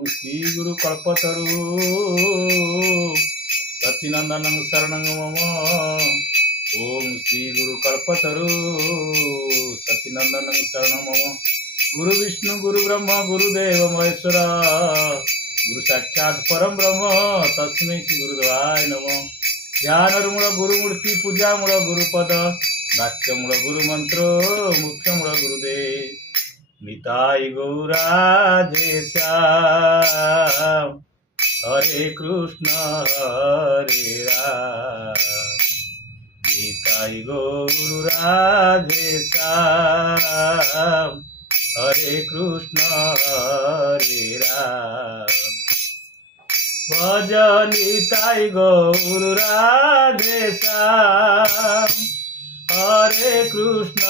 ओम श्री गुरु कल्पतरु सच्चिनंदनं शरणं मम। ओम श्री गुरु कल्पतरु सच्चिनंदनं शरणं मम। गुरु विष्णु गुरु ब्रह्मा गुरुदेव महेश्वर गुरु साक्षात् परम ब्रह्म तस्मै श्री गुरुदेवाय नमः। ध्यान मूल गुरुमूर्ति पूजा मूल गुरुपद वाक्य मूल गुरु मंत्र मुख्य मूल गुरुदेव निताई गौराधे श्याम हरे कृष्ण हरे राम। निताई गौर राधे श्याम हरे कृष्ण हरे राम। भज निताई गौर राधे श्याम हरे कृष्ण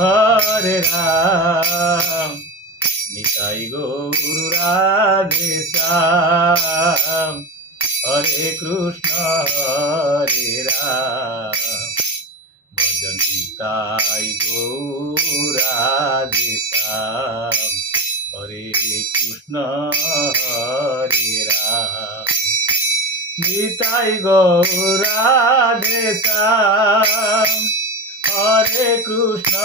हरे राम। निताई गौर राधे श्याम हरे कृष्ण हरे राम। भज निताई गौर राधे श्याम हरे कृष्ण हरे राम। निताई गौर राधे श्याम हरे कृष्ण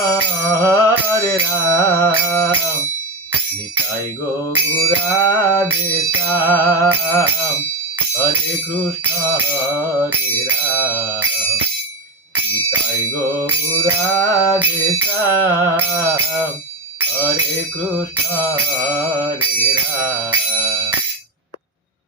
हरे राम। निताई गौर राधे श्याम हरे कृष्ण हरे राम। निताई गौर राधे श्याम हरे कृष्ण हरे राम।